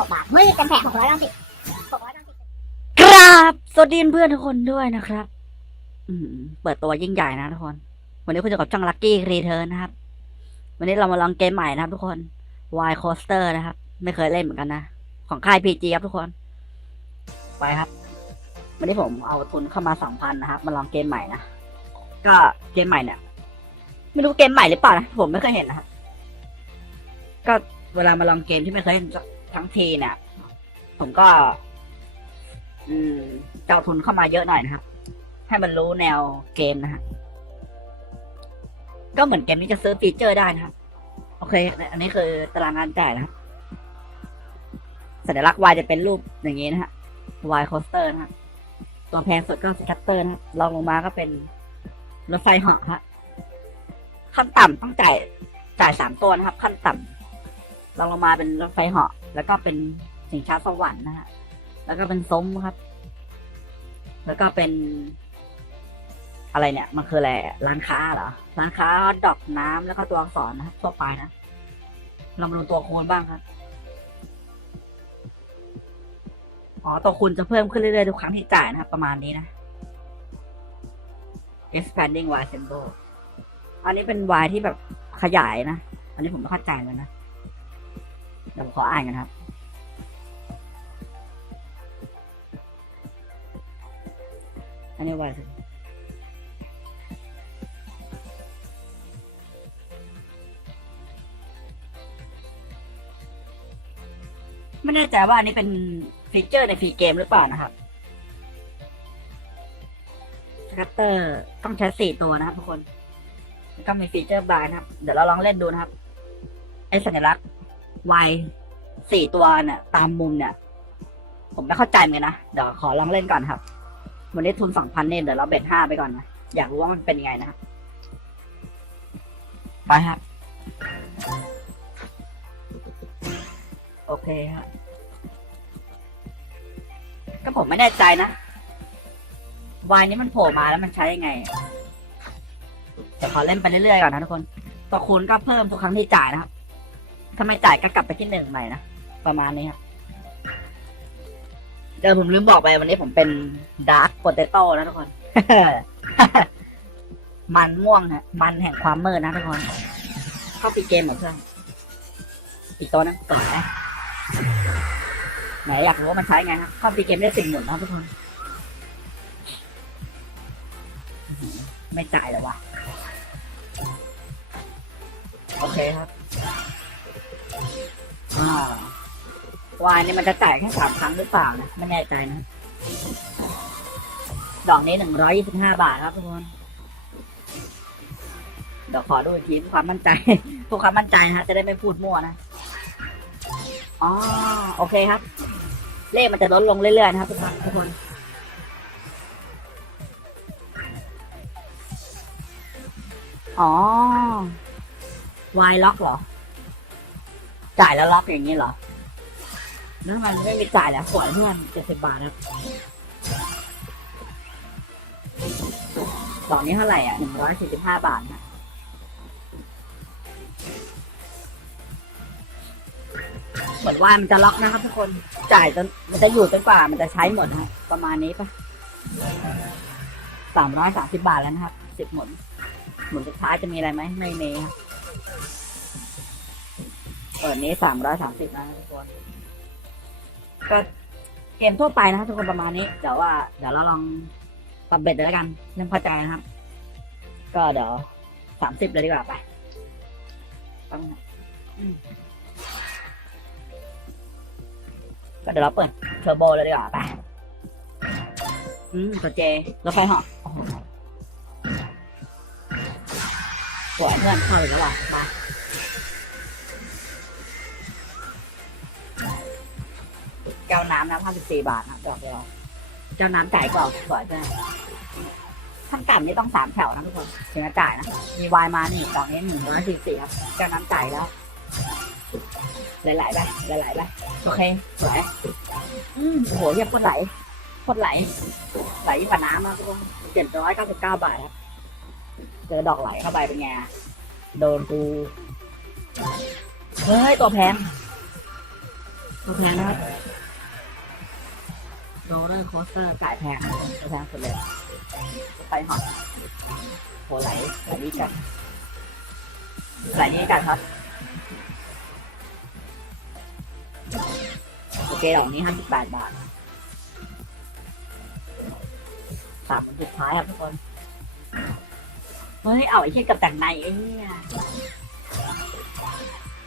หกบาทเฮ้ยเต็มแผงหกร้อยเก้าสิบหกร้อยเก้าสิบครับสวัสดีเพื่อนทุกคนด้วยนะครับ อืม เปิดตัวยิ่งใหญ่นะทุกคน วันนี้คุณจะกับช่องลักกี้รีเทิร์นนะครับ วันนี้เรามาลองเกมใหม่นะครับ ทุกคน Y Coaster นะครับ ไม่เคยเล่นเหมือนกันนะ ของค่าย PG ครับทุกคน ไปครับ วันนี้ผมเอาทุนเข้ามาสองพันนะครับ มาลองเกมใหม่นะ ก็เกมใหม่เนี่ย ไม่รู้เกมใหม่หรือเปล่านะ ผมไม่เคยเห็นนะครับ ก็เวลามาลองเกมที่ไม่เคยเห็น ทั้งทีเนี่ย ผมก็ อืมเจ้าทุนเข้ามาเยอะหน่อยนะครับ ให้มันรู้แนวเกมนะฮะก็เหมือนเกมนี้จะซื้อฟีเจอร์ได้นะครับ โอเค อันนี้คือตารางงานจ่ายนะครับ สัญลักษณ์ Y จะเป็นรูปอย่างนี้นะฮะ Y coaster นะฮะตัวแพงสุดก็สแคตเตอร์นะรองลงมาก็เป็นรถไฟเหาะฮะขั้นต่ำต้องจ่ายจ่ายสามตัวนะครับ ขั้นต่ำ รองลงมาเป็นรถไฟเหาะแล้วก็เป็นสิงช้าสวรรค์นะฮะแล้วก็เป็นซุ้มครับ แล้วก็เป็น อะไรเนี่ย มันคืออะไรร้านค้าเหรอร้านค้าดอกน้ำแล้วก็ตัวอักษรนะครับทั่วไปนะเรามาดูตัวคูณบ้างครับอ๋อตัวคูณจะเพิ่มขึ้นเรื่อยๆทุกครั้งที่จ่ายนะครับประมาณนี้นะ expanding y symbol อันนี้เป็น y ที่แบบขยายนะ อันนี้ผมไม่เข้าใจเลยนะ เดี๋ยวผมขออ่านกันครับ อันนี้ y ไม่แน่ใจว่าอันนี้เป็นฟีเจอร์ในฟรีเกมหรือเปล่านะครับสคัตเตอร์ต้องใช้สี่ตัวนะครับทุกคนแล้วก็มีฟีเจอร์บายนะครับ เดี๋ยวเราลองเล่นดูนะครับ ไอสัญลักษณ์ Y สี่ตัวเนี่ยตามมุมเนี่ย ผมไม่เข้าใจเหมือนกันนะ เดี๋ยวขอลองเล่นก่อนครับ วันนี้ทุนสองพันเนี่ยเดี๋ยวเราเบ็ดห้าไปก่อนนะ อยากรู้ว่ามันเป็นยังไงนะ ไปครับ โอเคครับ ก็ผมไม่แน่ใจนะวายนี้มันโผล่มาแล้วมันใช้ยังไงเดี๋ยวขอเล่นไปเรื่อยๆก่อนนะทุกคนตัวคูณก็เพิ่มทุกครั้งที่จ่ายนะครับ ถ้าไม่จ่ายก็กลับไปที่หนึ่งใหม่นะ ประมาณนี้ครับเดี๋ยวผมลืมบอกไปวันนี้ผมเป็นดาร์กโปเตโต้นะทุกคน มันม่วงฮะ มันแห่งความมืดนะทุกคน เข้าปีเกมเหมือนเพื่อนอีกตัวนะเปิดนะไหนอยากรู้ว่ามันใช้ไงครับเข้าปีเกมได้สิ่งหมุนนะครับทุกคน ไม่จ่ายแล้ววะ โอเคครับอ่า วายนี่มันจะจ่ายแค่สามครั้งหรือเปล่านะไม่แน่ใจนะ ดอกนี้หนึ่งร้อยยี่สิบห้าบาทครับทุกคนเดี๋ยวขอดูอีกทีเพื่อความมั่นใจเพื่อความมั่นใจนะฮะจะได้ไม่พูดมั่วนะอ๋อโอเคครับ เลขมันจะลดลงเรื่อยๆนะครับ ทุกคนทุกคนอ๋อวายล็อกเหรอ จ่ายแล้วล็อกอย่างนี้เหรอแล้วมันไม่มีจ่ายแล้วขวดเพื่อนเจ็ดสิบบาทครับดอกนี้เท่าไหร่อะหนึ่งร้อยสี่สิบห้าบาทนะเหมือนว่ามันจะล็อกนะครับทุกคน จ่ายจนมันจะอยู่จนกว่ามันจะใช้หมดนะประมาณนี้ปะสามร้อยสามสิบาทแล้วนะครับสิบหมุนหมุนสุดท้ายจะมีอะไรไหมไม่มีครับ เปิดนี้สามร้อยสามสิบนะทุกคนก็เกมทั่วไปนะครับทุกคนประมาณนี้เดี๋ยวว่าเดี๋ยวเราลองปรับเบ็ดเลยแล้วกันเริ่มเข้าใจนะครับ ก็เดี๋ยวสามสิบเลยดีกว่าไปต้องอืมก็เดี๋ยวเราเปิดเทอร์โบเลยดีกว่าไปอืมตัวเจรถไฟเหาะโอ้โหสวยเพื่อนเข้าเลยแล้วว่ะไป แก้วน้ำนะ54บาทนะดอกเดียวแก้วน้ำจ่ายก่อนสวยเพื่อนขั้นต่ำนี่ต้องสามแถวนะทุกคนถึงจะจ่ายนะ มีวายมาหนี่ดอกนี้หนึ่งร้อยสี่สิบครับแก้วน้ำจ่ายแล้ว หลายๆไปหลายๆไปโอเค สวย อืมโอ้โหเรียบโคตรไหลโคตรไหล ไหลยิ่งกว่าน้ำนะทุกคนเจ็ดร้อยเก้าสิบเก้าบาทครับ เจอดอกไหลเข้าไปเป็นไง โดนกู เฮ้ย ตัวแพงตัวแพงนะครับ โรลเลอร์โคสเตอร์จ่ายแพงแพงสุดเลยไปหอดโหไหลไหลนี้กันไหลนี้กันครับ โอเคดอกนี้ห้าสิบแปดบาทสามสุดท้ายครับทุกคน เฮ้ย เอาไอ้เชี่ยกับแต่งในไอ้เนี่ย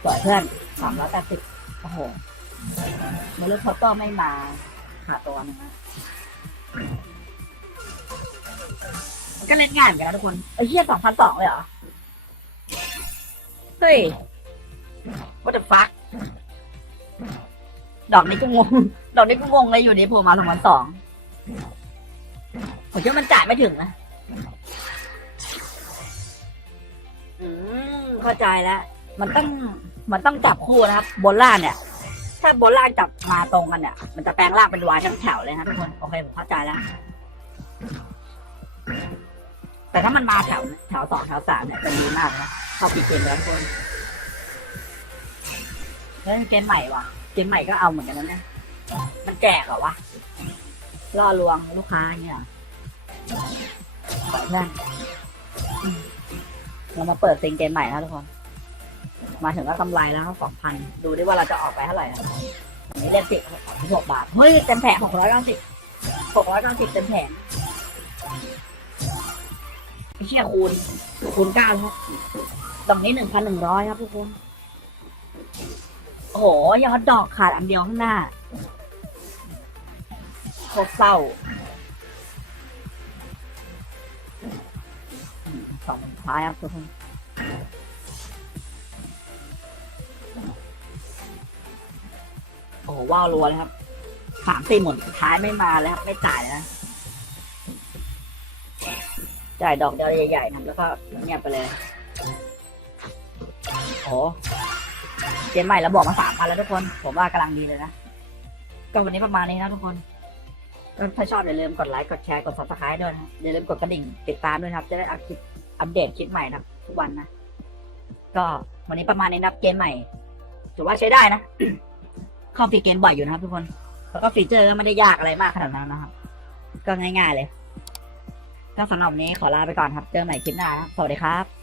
สวยเพื่อนสามร้อยแปดสิบโอ้โหมาเลือกเขาก็ไม่มา ขาดตัวนะฮะมันก็เล่นง่ายเหมือนกันนะทุกคนไอ้เชี่ยสองพันสองเลยเหรอ เฮ้ย what the fuck ดอกนี้ก็งง ดอกนี้ก็งงเลยอยู่ในโผล่มาสองพันสองผมคิดว่ามันจ่ายไม่ถึงนะอืมเข้าใจแล้ว มันต้อง มันต้องจับคู่นะครับ บนล่างเนี่ย ถ้าบนล่างจับมาตรงกันเนี่ยมันจะแปลงร่างเป็นวายทั้งแถวเลยนะทุกคนโอเคผมเข้าใจแล้ว แต่ถ้ามันมาแถวแถวสองแถวสามเนี่ยจะดีมากนะเข้าปีเกมแล้วทุกคนเฮ้ยเกมใหม่ว่ะ เกมใหม่ก็เอาเหมือนกันนะเนี่ยมันแจกเหรอวะล่อลวงลูกค้าเนี่ยเหรอปล่อยเพื่อนเรามาเปิดซิงเกมใหม่นะทุกคน มาถึงก็กำไรแล้วสองพันดูดิว่าเราจะออกไปเท่าไหร่นะอันนี้เล่นสิบหกบาท เฮ้ยเต็มแผงหกร้อยเก้าสิบหกร้อยเก้าสิบเต็มแผงไม่เชี่ยคูณคูณเก้าครับดอกนี้หนึ่งพันหนึ่งร้อยครับทุกคนโอ้โหยอดดอกขาดอันเดียวข้างหน้าโคตรเศร้าสองท้ายครับทุกคน อ้โหว้าวรัวเลยครับสามสี่หมุนสุดท้ายไม่มาเลยครับไม่จ่ายเลยนะจ่ายดอกเดียวใหญ่ๆนะครับแล้วก็เงียบไปเลยโอ้เกมใหม่เราบอกมาสามพันแล้วทุกคน ผมว่ากำลังดีเลยนะ ก็วันนี้ประมาณนี้นะทุกคนถ้าชอบอย่าลืมกดไลค์กดแชร์กด subscribe ด้วยนะอย่าลืมกดกระดิ่งติดตามด้วยครับ จะได้อัปคลิปอัปเดตคลิปใหม่นะทุกวันนะ ก็วันนี้ประมาณนี้นับเกมใหม่ถือว่าใช้ได้นะ เข้าฟรีเกมบ่อยอยู่นะครับทุกคนแล้วก็ฟีเจอร์ก็ไม่ได้ยากอะไรมากขนาดนั้นนะครับ ก็ง่ายๆเลย ก็สำหรับวันนี้ขอลาไปก่อนครับ เจอกันใหม่คลิปหน้าครับ สวัสดีครับ